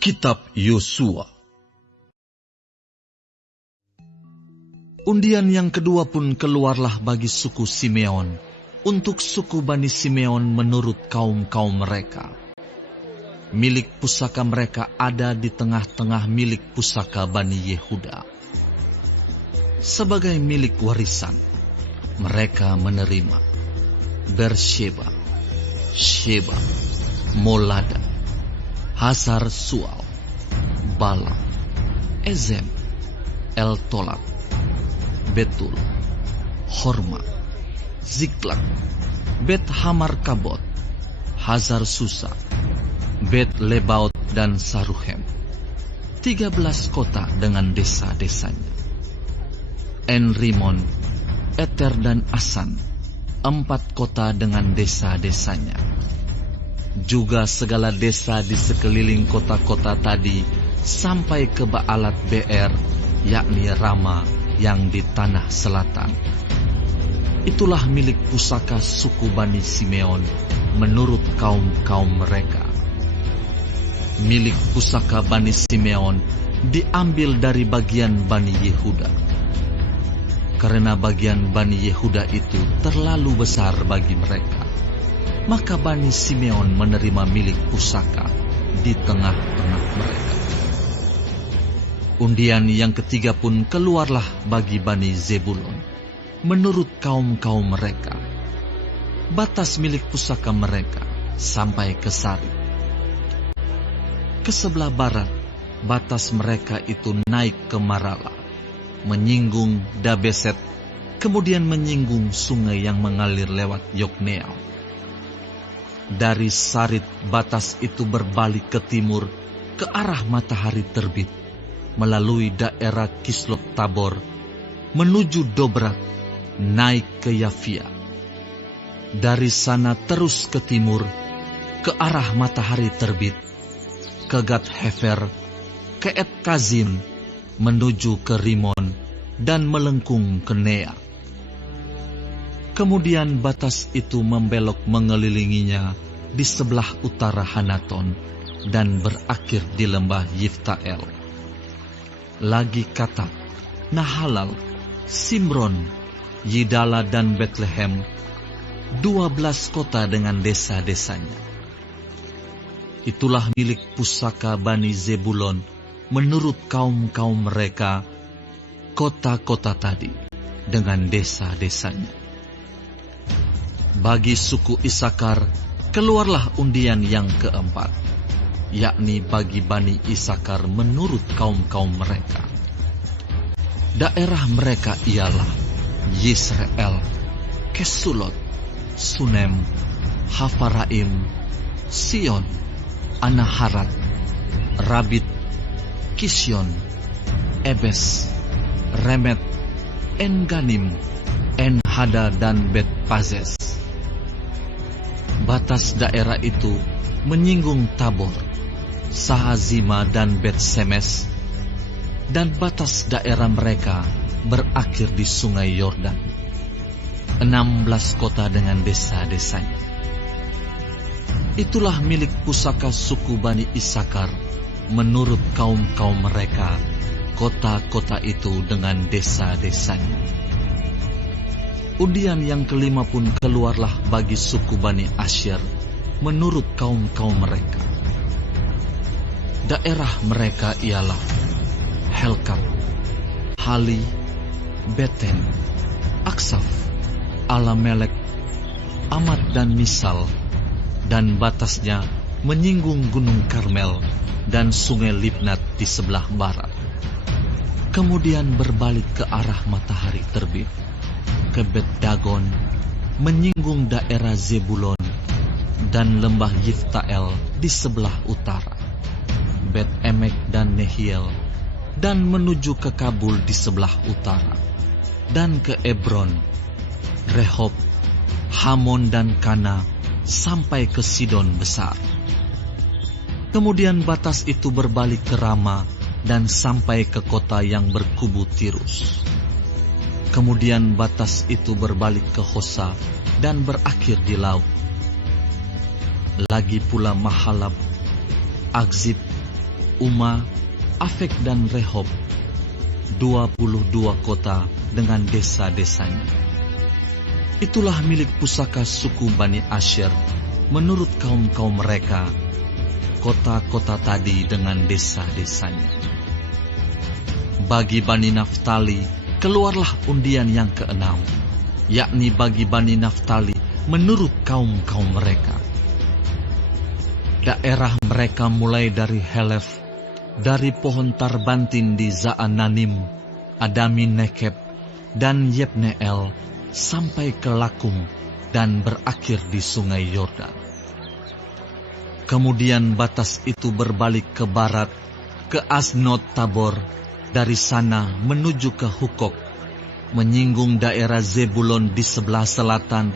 Kitab Yosua. Undian yang kedua pun keluarlah bagi suku Simeon, untuk suku Bani Simeon menurut kaum-kaum mereka. Milik pusaka mereka ada di tengah-tengah milik pusaka Bani Yehuda. Sebagai milik warisan, mereka menerima Bersheba, Sheba, Molada, Hasar Sual, Bala, Ezem, El-Tolat, Betul, Horma, Ziklag, Bet Hamar Kabot, Hazar Susa, Bet Lebaot dan Saruhem. 13 kota dengan desa-desanya. En-Rimon, Eter dan Asan, 4 kota dengan desa-desanya. Juga segala desa di sekeliling kota-kota tadi sampai ke Baalat Beer, yakni Rama yang di tanah selatan. Itulah milik pusaka suku Bani Simeon menurut kaum-kaum mereka. Milik pusaka Bani Simeon diambil dari bagian Bani Yehuda. Karena bagian Bani Yehuda itu terlalu besar bagi mereka, maka Bani Simeon menerima milik pusaka di tengah-tengah mereka. Undian yang ketiga pun keluarlah bagi Bani Zebulon, menurut kaum-kaum mereka. Batas milik pusaka mereka sampai ke Sari. Ke sebelah barat, batas mereka itu naik ke Marala, menyinggung Dabeset, kemudian menyinggung sungai yang mengalir lewat Yokneam. Dari Sarit batas itu berbalik ke timur, ke arah matahari terbit, melalui daerah Kislot Tabor, menuju Dobrat, naik ke Yafia. Dari sana terus ke timur, ke arah matahari terbit, ke Gat Hefer, ke Et Kazim, menuju ke Rimon, dan melengkung ke Nea. Kemudian batas itu membelok mengelilinginya di sebelah utara Hanaton dan berakhir di lembah Yiftael. Lagi Katak, Nahalal, Simron, Yidala dan Betlehem, 12 kota dengan desa-desanya. Itulah milik pusaka Bani Zebulon menurut kaum-kaum mereka, kota-kota tadi dengan desa-desanya. Bagi suku Isakar keluarlah undian yang keempat, yakni bagi Bani Isakar menurut kaum-kaum mereka. Daerah mereka ialah Yisrael, Kesulot, Sunem, Hafaraim, Sion, Anaharat, Rabit, Kisyon, Ebes, Remet, En-Ganim, En-Hada dan Bet-Pazes. Batas daerah itu menyinggung Tabor, Sahazima dan Bet-Semes, dan batas daerah mereka berakhir di sungai Yordan. 16 kota dengan desa-desanya. Itulah milik pusaka suku Bani Isakar menurut kaum-kaum mereka, kota-kota itu dengan desa-desanya. Undian yang kelima pun keluarlah bagi suku Bani Asyer menurut kaum-kaum mereka. Daerah mereka ialah Helkat, Hali, Beten, Aksaf, Alamelek, Amat dan Misal, dan batasnya menyinggung Gunung Karmel dan sungai Libnat di sebelah barat. Kemudian berbalik ke arah matahari terbit, ke Bet-Dagon, menyinggung daerah Zebulon, dan lembah Yiftael di sebelah utara, Bet-Emek dan Nehiel, dan menuju ke Kabul di sebelah utara, dan ke Ebron, Rehob, Hamon dan Kana, sampai ke Sidon besar. Kemudian batas itu berbalik ke Rama dan sampai ke kota yang berkubu Tirus. Kemudian batas itu berbalik ke Hosa dan berakhir di laut. Lagi pula Mahalab, Akzib, Uma, Afek dan Rehob, 22 kota dengan desa-desanya. Itulah milik pusaka suku Bani Asher menurut kaum-kaum mereka, kota-kota tadi dengan desa-desanya. Bagi Bani Naftali, keluarlah undian yang ke-6, yakni bagi Bani Naftali menurut kaum-kaum mereka. Daerah mereka mulai dari Helef, dari pohon Tarbantin di Zaananim, Adami Nekeb, dan Yebneel, sampai ke Lakum, dan berakhir di sungai Yordan. Kemudian batas itu berbalik ke barat, ke Asnot Tabor, dari sana menuju ke Hukok, menyinggung daerah Zebulon di sebelah selatan,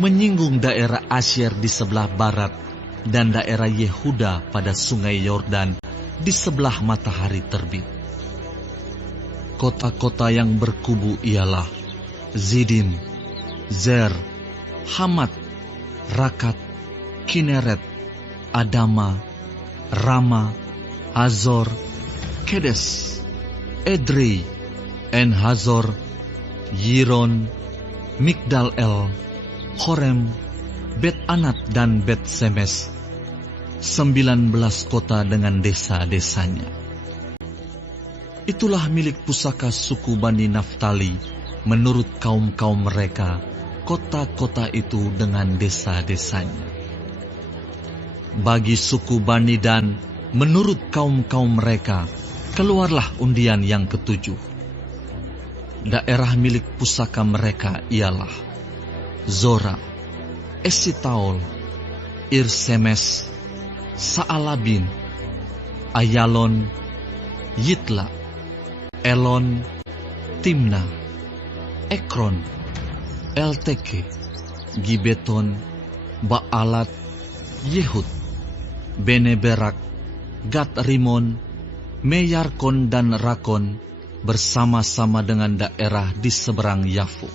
menyinggung daerah Asyer di sebelah barat, dan daerah Yehuda pada sungai Yordan di sebelah matahari terbit. Kota-kota yang berkubu ialah Zidim, Zer, Hamat, Rakat, Kineret, Adama, Rama, Hazor, Kedes, Edrei, En-Hazor, Yiron, Migdal-El, Horem, Bet-Anat dan Bet-Semes, 19 kota dengan desa-desanya. Itulah milik pusaka suku Bani Naftali menurut kaum-kaum mereka, kota-kota itu dengan desa-desanya. Bagi suku Bani Dan, menurut kaum-kaum mereka, keluarlah undian yang ke-7. Daerah milik pusaka mereka ialah Zora, Esitaol, Irsemes, Saalabin, Ayalon, Yitla, Elon, Timna, Ekron, Elteke, Gibeton, Baalat, Yehud, Beneberak, Gat Rimon, Meyarkon dan Rakon bersama-sama dengan daerah di seberang Yafu.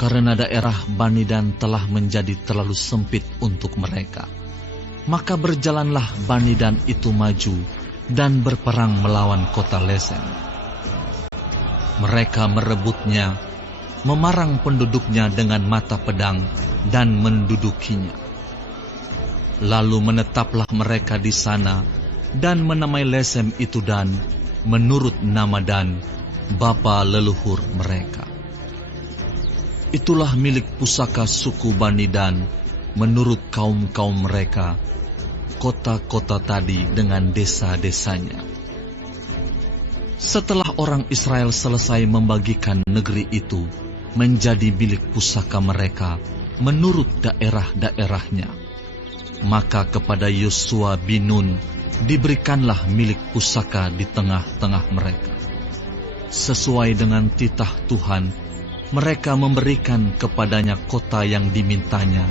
Karena daerah Bani Dan telah menjadi terlalu sempit untuk mereka, maka berjalanlah Bani Dan itu maju dan berperang melawan kota Lesem. Mereka merebutnya, memarang penduduknya dengan mata pedang dan mendudukinya. Lalu menetaplah mereka di sana dan menamai Lesem itu Dan menurut nama Dan, bapa leluhur mereka. Itulah milik pusaka suku Bani Dan menurut kaum-kaum mereka, kota-kota tadi dengan desa-desanya. Setelah orang Israel selesai membagikan negeri itu menjadi milik pusaka mereka menurut daerah-daerahnya, maka kepada Yosua bin Nun diberikanlah milik pusaka di tengah-tengah mereka. Sesuai dengan titah Tuhan, mereka memberikan kepadanya kota yang dimintanya,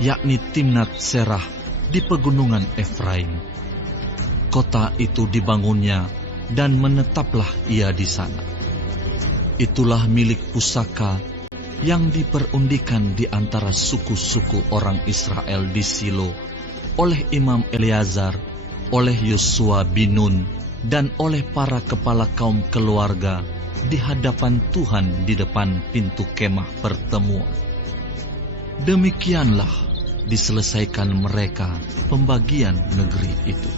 yakni Timnat Serah di pegunungan Efraim. Kota itu dibangunnya dan menetaplah ia di sana. Itulah milik pusaka yang diperundikan di antara suku-suku orang Israel di Silo oleh Imam Eleazar, oleh Yosua bin Nun, dan oleh para kepala kaum keluarga di hadapan Tuhan di depan pintu kemah pertemuan. Demikianlah diselesaikan mereka pembagian negeri itu.